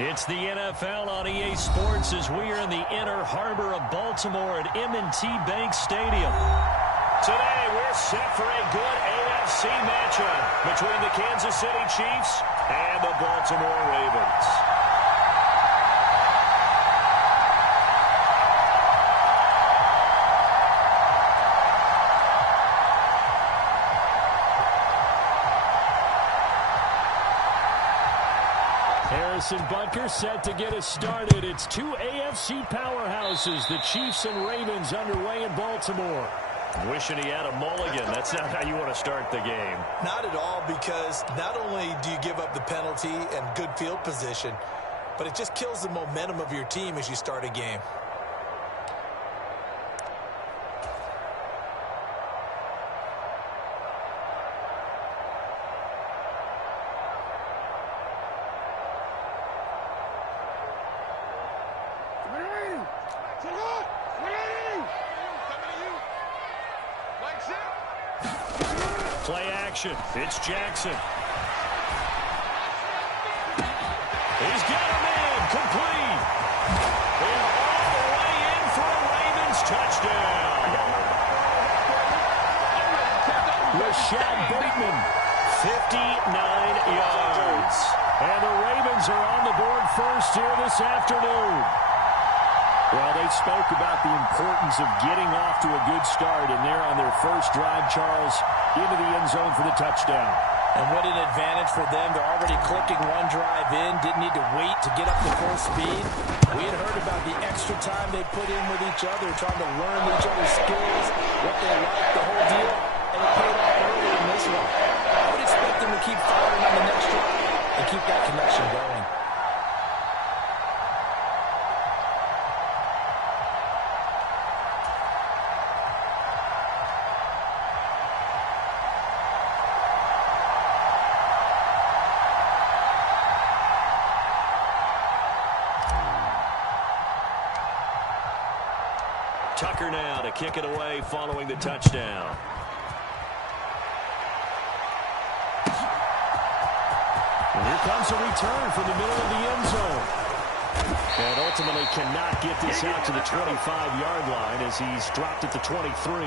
It's the NFL on EA Sports as we are in the inner harbor of Baltimore at M&T Bank Stadium. Today, we're set for a good AFC matchup between the Kansas City Chiefs and the Baltimore Ravens. Harrison Butker set to get us started. It's two AFC powerhouses, the Chiefs and Ravens, underway in Baltimore. Wishing he had a mulligan. That's not how you want to start the game. Not at all, because not only do you give up the penalty and good field position, but it just kills the momentum of your team as you start a game. Play action. It's Jackson. He's got a man complete. And all the way in for a Ravens touchdown. Rashad Bateman, 59 yards. And the Ravens are on the board first here this afternoon. Well, they spoke about the importance of getting off to a good start, and they're on their first drive, Charles, into the end zone for the touchdown. And what an advantage for them. They're already clicking one drive in, didn't need to wait to get up to full speed. We had heard about the extra time they put in with each other, trying to learn each other's skills, what they like, the whole deal, and it paid off early in this one. I would expect them to keep firing on the next drive and keep that connection going. Tucker now to kick it away following the touchdown. And here comes a return from the middle of the end zone. And ultimately cannot get this out to the 25-yard line as he's dropped at the 23.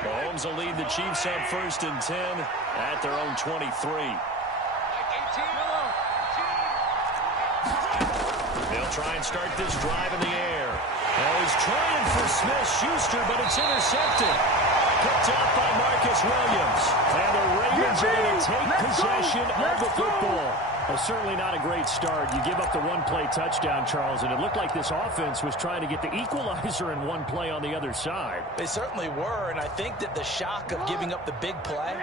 Mahomes will lead the Chiefs up 1st and 10 at their own 23. They'll try and start this drive in the air. Now he's trying for Smith-Schuster, but it's intercepted. Picked up by Marcus Williams. And the Ravens are going to take possession of the football. Well, certainly not a great start. You give up the one-play touchdown, Charles, and it looked like this offense was trying to get the equalizer in one play on the other side. They certainly were, and I think that the shock of giving up the big play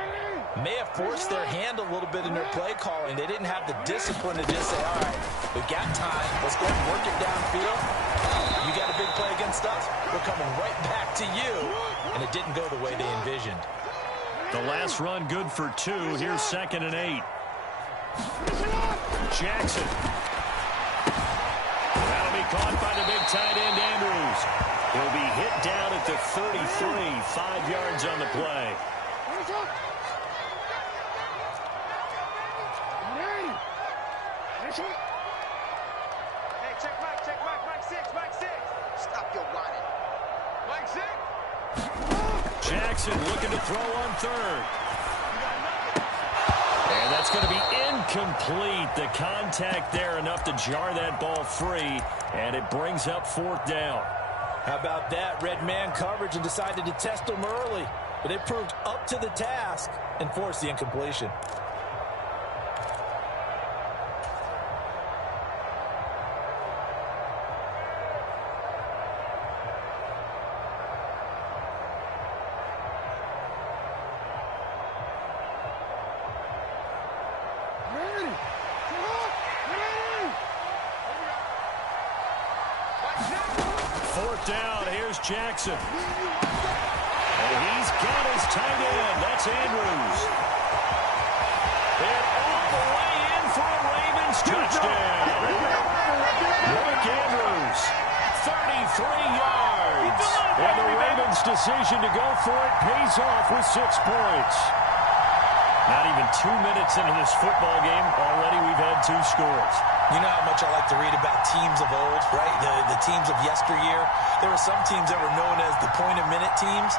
may have forced their hand a little bit in their play calling. They didn't have the discipline to just say, all right, we've got time. Let's go and work it downfield. You got a big play against us, we're coming right back to you. And it didn't go the way they envisioned. The last run good for 2. Here's 2nd and 8. Jackson. That'll be caught by the big tight end, Andrews. He'll be hit down at the 33, 5 yards on the play. Hey, check Mike 6. Stop your whining. Mike 6. Jackson looking to throw on 3rd. And that's going to be incomplete. The contact there enough to jar that ball free, and it brings up 4th down. How about that? Red man coverage and decided to test them early. But they proved up to the task and forced the incompletion. Jackson. And he's got his tight end. That's Andrews. And all the way in for a Ravens touchdown. Mark Andrews, 33 yards. And the Ravens' decision to go for it pays off with 6 points. Not even 2 minutes into this football game, already we've had 2 scores. You know how much I like to read about teams of old, right? The teams of yesteryear. There were some teams that were known as the point-a-minute teams.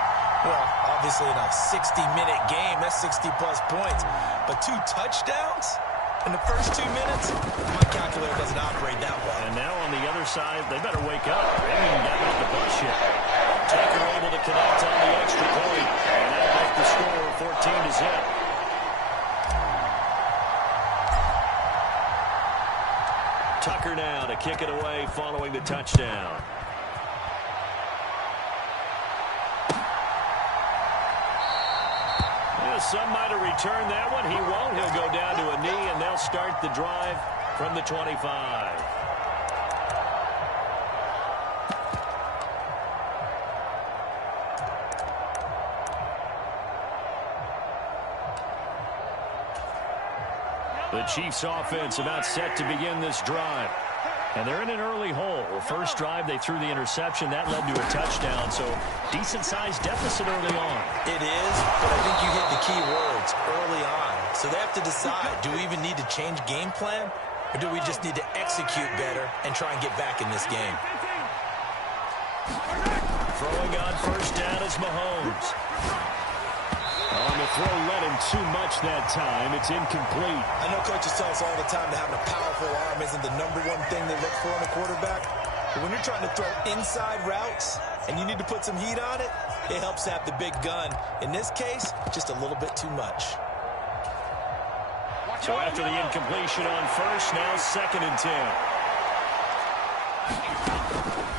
Well, obviously in a 60-minute game, that's 60-plus points. But 2 touchdowns in the first 2 minutes? My calculator doesn't operate that well. And now on the other side, they better wake up. They haven't even gotten off the bus yet. Tucker able to connect on the extra point. And that'll make the score 14-0. Tucker now to kick it away following the touchdown. Yeah, some might have returned that one. He won't. He'll go down to a knee, and they'll start the drive from the 25. The Chiefs offense about set to begin this drive. And they're in an early hole. The first drive, they threw the interception. That led to a touchdown, so decent-sized deficit early on. It is, but I think you hit the key words, early on. So they have to decide, do we even need to change game plan, or do we just need to execute better and try and get back in this game? Throwing on first down is Mahomes. On the throw, led him too much that time. It's incomplete. I know coaches tell us all the time that having a powerful arm isn't the #1 thing they look for in a quarterback. But when you're trying to throw inside routes and you need to put some heat on it, it helps to have the big gun. In this case, just a little bit too much. So after the incompletion on first, now 2nd and 10.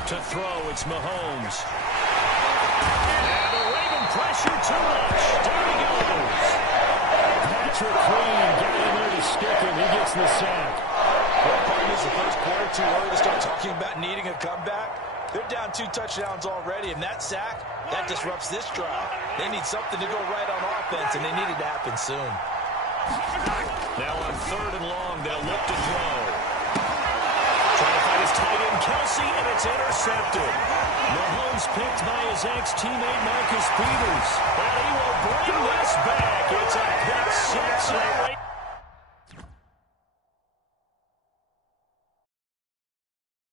To throw, it's Mahomes. And the Raven pressure too much. Down he goes. Patrick Queen got in there to stick him. He gets the sack. Well, partners, the first quarter, too early to start talking about needing a comeback. They're down 2 touchdowns already, and that sack, that disrupts this drive. They need something to go right on offense, and they need it to happen soon. Now on 3rd and long, they'll look to throw. Trying to find his tight end, Kelsey, and it's intercepted. Mahomes picked by his ex-teammate Marcus Peters. And he will bring this back. It's a pick 6.